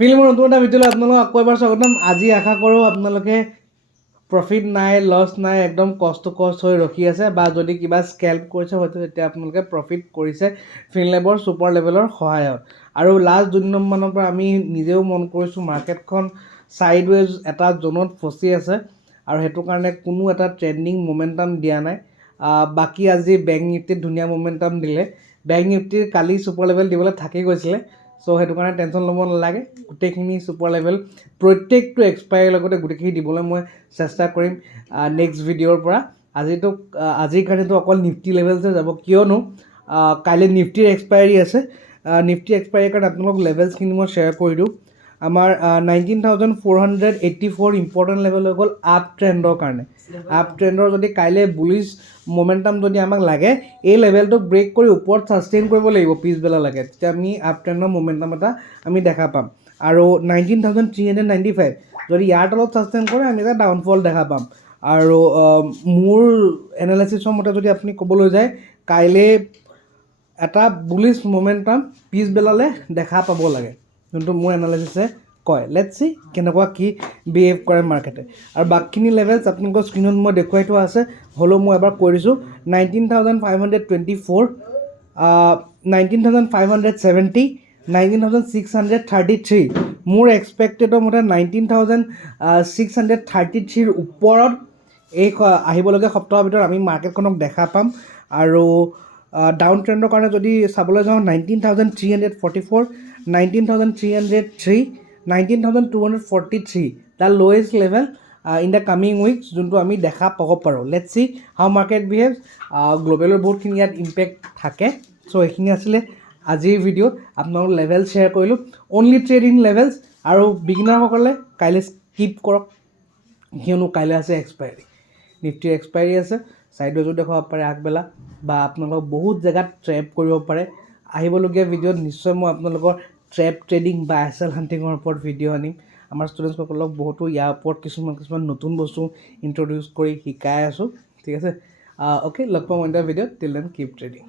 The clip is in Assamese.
ফিল্মৰ নতুন এটা ভিডিঅ'লৈ আপোনালোকক আকৌ এবাৰ স্বাগতম। আজি আশা কৰোঁ আপোনালোকে প্ৰফিট নাই, লছ নাই, একদম কষ্ট হৈ ৰখি আছে, বা যদি কিবা স্কেল্প কৰিছে হয়তো তেতিয়া আপোনালোকে প্ৰফিট কৰিছে ফিনলেবৰ ছুপাৰ লেভেলৰ সহায়ত। আৰু লাষ্ট 2 দিনমানৰ পৰা আমি নিজেও মন কৰিছোঁ মাৰ্কেটখন ছাইডৱেজ এটা জোনত ফচি আছে, আৰু সেইটো কাৰণে কোনো এটা ট্ৰেণ্ডিং মোমেণ্টাম দিয়া নাই। বাকী আজি বেংক নিফটিত ধুনীয়া মোমেণ্টাম দিলে। বেংক নিফটিৰ কালি ছুপাৰ লেভেল দিবলৈ থাকি গৈছিলে, চ' সেইটো কাৰণে টেনশ্যন ল'ব নালাগে। গোটেইখিনি ছুপাৰ লেভেল প্ৰত্যেকটো এক্সপায়াৰীৰ লগতে গোটেইখিনি দিবলৈ মই চেষ্টা কৰিম নেক্সট ভিডিঅ'ৰ পৰা। আজিৰ কাৰণেতো অকল নিফটি লেভেলছে যাব, কিয়নো কাইলৈ নিফটিৰ এক্সপায়াৰী আছে। নিফটি এক্সপায়াৰীৰ কাৰণে আপোনালোক লেভেলছখিনি মই শ্বেয়াৰ কৰি দিওঁ। আমাৰ 19,484 ইম্পৰ্টেণ্ট লেভেল হৈ গ'ল আপ ট্ৰেণ্ডৰ কাৰণে। আপ ট্ৰেণ্ডৰ যদি কাইলৈ বুলিছ মোমেণ্টাম যদি আমাক লাগে, এই লেভেলটোক ব্ৰেক কৰি ওপৰত ছাষ্টেইন কৰিব লাগিব পিছবেলালৈকে, তেতিয়া আমি আপ ট্ৰেণ্ডৰ মোমেণ্টাম এটা আমি দেখা পাম। আৰু 19,395 যদি ইয়াৰ তলত ছাষ্টেইন কৰে আমি এটা ডাউনফল দেখা পাম। আৰু মোৰ এনালাইচিছৰ মতে যদি আপুনি ক'বলৈ যায়, কাইলৈ এটা বুলিছ মোমেণ্টাম পিছবেলালৈ দেখা পাব লাগে, যোনটো মোৰ এনালাইচিছে কয়। লেটছ চি কেনেকুৱা কি বিহেভ কৰে মাৰ্কেটে। আৰু বাকীখিনি লেভেলছ আপোনালোকৰ স্ক্ৰীণত মই দেখুৱাই থোৱা আছে, হ'লেও মই এবাৰ কৈ দিছোঁ। 19,524, 19,570, 19,633। মোৰ এক্সপেক্টেডৰ মতে 19,633ৰ ওপৰত এই আহিবলগীয়া সপ্তাহৰ ভিতৰত আমি মাৰ্কেটখনক দেখা পাম। আৰু ডাউন ট্ৰেণ্ডৰ কাৰণে যদি চাবলৈ যাওঁ, 19,344, 19,303, 19,243 the lowest level in the coming weeks, যোনটো আমি দেখা পাব পাৰোঁ। Let's see how market behaves. গ্ল'বেলৰ বহুতখিনি ইয়াত ইম্পেক্ট থাকে। চ' এইখিনি আছিলে আজিৰ ভিডিঅ'ত। আপোনালোক লেভেল শ্বেয়াৰ কৰিলোঁ, অনলি ট্ৰেড ইন লেভেলছ। আৰু বিগিনাৰসকলে কাইলৈ স্কিপ কৰক, কিয়নো কাইলৈ আছে এক্সপায়াৰী। নিফটিৰ এক্সপায়াৰী আছে, ছাইডৱেজো দেখুৱাব পাৰে আগবেলা, বা আপোনালোকক বহুত জেগাত ট্ৰেপ কৰিব পাৰে। আহিবলগীয়া ভিডিঅ'ত নিশ্চয় মই আপোনালোকৰ ট্ৰেপ ট্ৰেডিং বা এছ এল হাণ্টিঙৰ ওপৰত ভিডিঅ' আনিম। আমাৰ ষ্টুডেণ্টসকলক বহুতো ইয়াৰ ওপৰত কিছুমান নতুন বস্তু ইণ্ট্ৰডিউচ কৰি শিকাই আছোঁ। ঠিক আছে, অ'কে, লগ পাম অন্য ভিডিঅ'ত। Till then keep trading.